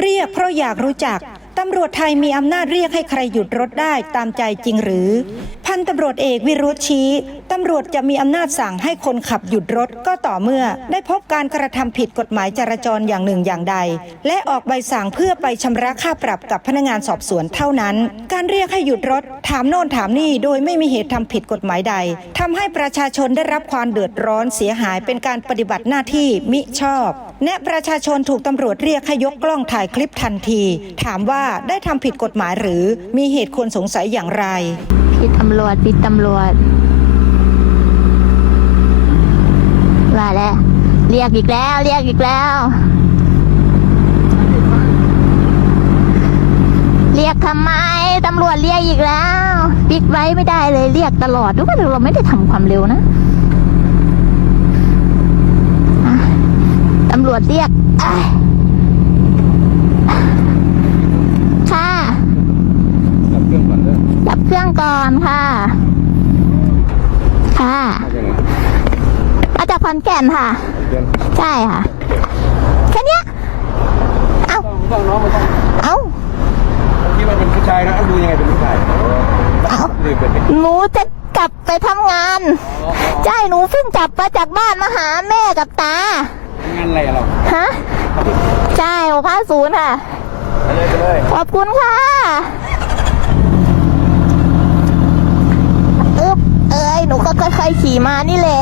เรียกเพราะอยากรู้จัก ตำรวจไทยมีอำนาจเรียกให้ใครหยุดรถได้ตามใจจริงหรือ พันตำรวจเอกวิรุธชี้ตำรวจจะมีอำนาจสั่งให้คนขับหยุดรถก็ต่อเมื่อ ได้พบการกระทำผิดกฎหมายจราจรอย่างหนึ่งอย่างใด และออกใบสั่งเพื่อไปชำระค่าปรับกับพนักงานสอบสวนเท่านั้น การเรียกให้หยุดรถถามโน่นถามนี่โดยไม่มีเหตุทำผิดกฎหมายใดทำให้ประชาชนได้รับความเดือดร้อนเสียหายเป็นการปฏิบัติหน้าที่มิชอบ แนะประชาชนถูกตำรวจเรียกให้ยกกล้องถ่ายคลิปทันที ถามว่าได้ทำผิดกฎหมายหรือมีเหตุควรสงสัยอย่างไร พี่ตำรวจพี่ตำรวจว่าแล้วเรียกอีกแล้ว เรียกอีกแล้ว เรียกทำไมตำรวจเรียกอีกแล้วปิดไว้ไม่ได้เลยเรียกตลอดดูว่าเราไม่ได้ทำความเร็วนะอะตำรวจเรียกอะค่ะ ดับเครื่องก่อนเด้อ ดับ เครื่องก่อนค่ะ ค่ะมาจากไหนมาจากขอนแก่นค่ะเดือนใช่ค่ะ แค่เนี้ย เอ้าต้องต้องน้องมาต้องเอ้าผมคิดว่าเป็นผู้ชายนะเอาดูยังไงเป็นผู้ชายเอ้าดื่มเป็นหนูจะกลับไปทำงาน ใช่ หนูเพิ่งกลับมาจากบ้านมาหาแม่กับตา งานอะไรอะเราฮะ ใช่หกห้าศูนย์ค่ะไปเลยไปเลยขอบคุณค่ะอึ๊บเอ้ย หนูก็ค่อยๆขี่มานี่แหละ